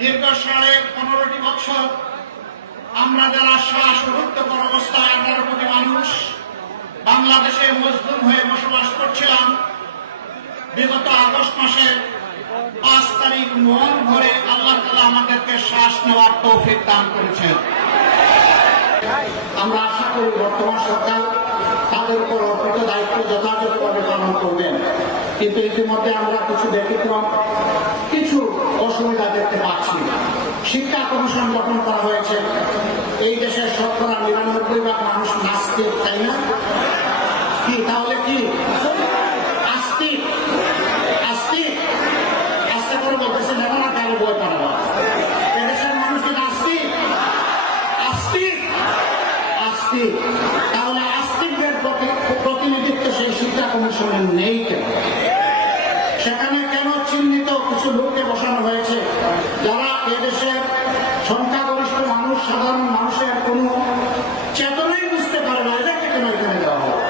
দীর্ঘ সাড়ে পনেরোটি বছর আমরা যারা শ্বাস শ্বাসরুদ্ধকর অবস্থায় আঠারো কোটি মানুষ বাংলাদেশে মজলুম হয়ে বসবাস করছিলাম, বিগত আগস্ট মাসের পাঁচ তারিখ মন ভরে আল্লাহ তালা আমাদেরকে শ্বাস নেওয়ার তৌফিক দান করেছেন। আমরা আশা করি বর্তমান সরকার তাদের উপর অর্পিত দায়িত্ব যথাযথভাবে পালন করবেন। কিন্তু ইতিমধ্যে আমরা কিছু ব্যতিক্রম, কিছু অসুবিধা দেখতে পাচ্ছি শিক্ষা কমিশন গঠন করা হয়েছে। এই দেশের শতকরা নিরানব্বই ভাগ মানুষ নাস্তিক, তাই না? কি, তাহলে কি? আস্তিক? আস্তিক? আস্তে করে বলতেছে, দেখো না, কারও বই পড়াবা এদেশের মানুষ কি নাস্তিক? আস্তিক? আস্তিক। তাহলে আস্তিকদের প্রতিনিধিত্ব সেই শিক্ষা কমিশনে নেই কেন সেখানে কেন চিহ্নিত কিছু বসানো হয়েছে। যারা এদেশের সংখ্যাগরিষ্ঠ মানুষ, সাধারণ মানুষের কোনো চেতনাই বুঝতে পারে না এদেরকে কেন এখানে দেওয়া হবে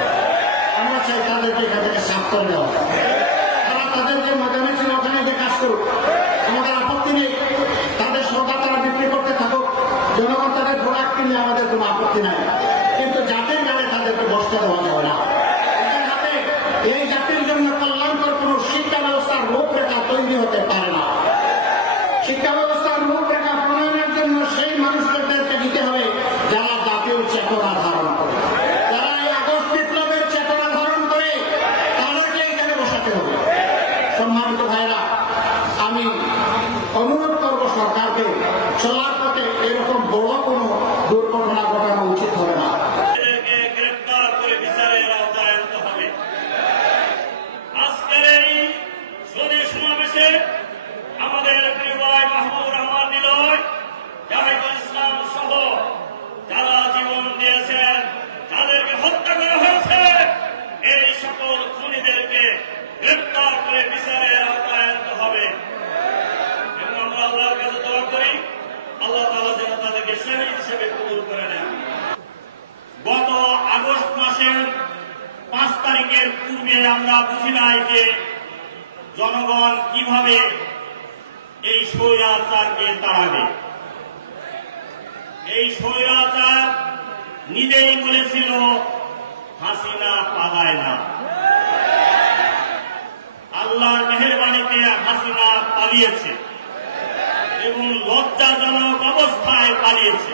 আমরা চাই তাদেরকে এখান থেকে সাফ করে দেওয়া। তারা তাদের যে ময়দানে ছিল, ওখানে যে কাজ করুক আমাদের আপত্তি নেই তাদের সৌদা তারা বিক্রি করতে থাকুক জনগণ তাদের প্রোডাক্ট কিনলে আমাদের কোনো আপত্তি নাই কিন্তু জাতির গালে তাদেরকে বসতে দেওয়া যাবে না এদের হাতে এই জাতির জন্য কল্যাণকর কোন শিক্ষা ব্যবস্থার রূপরেখা তৈরি হতে পারে না শিক্ষা ব্যবস্থার রূপরেখা প্রণয়নের জন্য সেই মানুষদেরকে দিতে হবে যারা জাতীয় চেতনা ধারণ করে। যারা এই আগস্ট বিপ্লবের চেতনা ধারণ করে তাদেরকে এখানে বসাতে হবে। সম্মানিত ভাইরা আমি অনুরোধ করব সরকারকে, চলার পথে এরকম বড় কোনো দুর্ঘটনা ঘটানো উচিত হবে না এদেরকে গ্রেপ্তার করে বিচারের আওতায় আনতে হবে আজকের এই শনি সমাবেশে আমাদের প্রিয় ভাই মাহমুদুর রহমান নিলয় জাহিদুল ইসলাম সহ যারা জীবন দিয়েছেন যাদেরকে হত্যা করা হয়েছে এই সকল খুনিদেরকে গ্রেপ্তার করে বিচারের আওতায় আনতে হবে এবং আমরা আল্লাহর কাছে দোয়া করি আল্লাহ তাআলা যেন তাদেরকে শহীদ হিসেবে কবুল করে নেন গত আগস্ট মাসের পাঁচ তারিখের পূর্বে আমরা বুঝি নাই যে জনগণ কীভাবে এই স্বৈরাচারকে তাড়াবে। এই স্বৈরাচার নিজেই বলেছিল, হাসিনা পালায় না। আল্লাহর মেহরবানিতে হাসিনা পালিয়েছে এবং লজ্জাজনক অবস্থায় পালিয়েছে।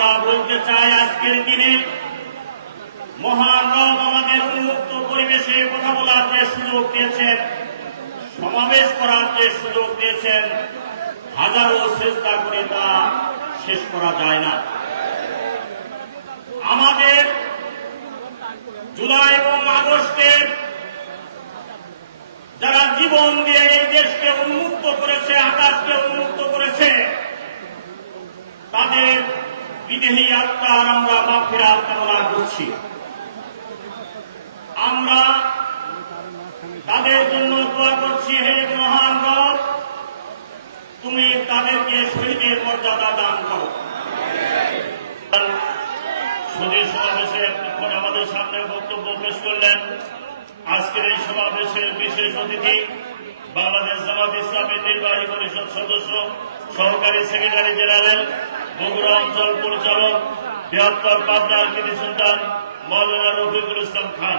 আমরা বলতে চাই আজকের দিনে মহান আমাদের উন্মুক্ত পরিবেশে কথা বলার যে সুযোগ সমাবেশ করার যে সুযোগ হাজারো চেষ্টা করে তা শেষ করা যায় না। আমাদের জুলাই এবং আগস্টের যারা জীবন দিয়ে এই দেশকে উন্মুক্ত করেছে, আকাশকে উন্মুক্ত করেছে, তাদের বিদেহী আত্মার আমরা মাফেরার কামনা করছি। আমরা তাদের জন্য দোয়া করছি, হে মহান রব, তুমি তাদেরকে শহীদের মর্যাদা দান করো। সুদীর সমাবেশে এতক্ষণ আমাদের সামনে বক্তব্য পেশ করলেন আজকের এই সমাবেশের বিশেষ অতিথি, বাংলাদেশ জামাত ইসলামের নির্বাহী পরিষদ সদস্য, সহকারী সেক্রেটারি জেনারেল বগুড়া অঞ্চল পরিচালক বৃহত্তর পাবনার কৃতি সন্তান মৌলানা রফিকুল ইসলাম খান।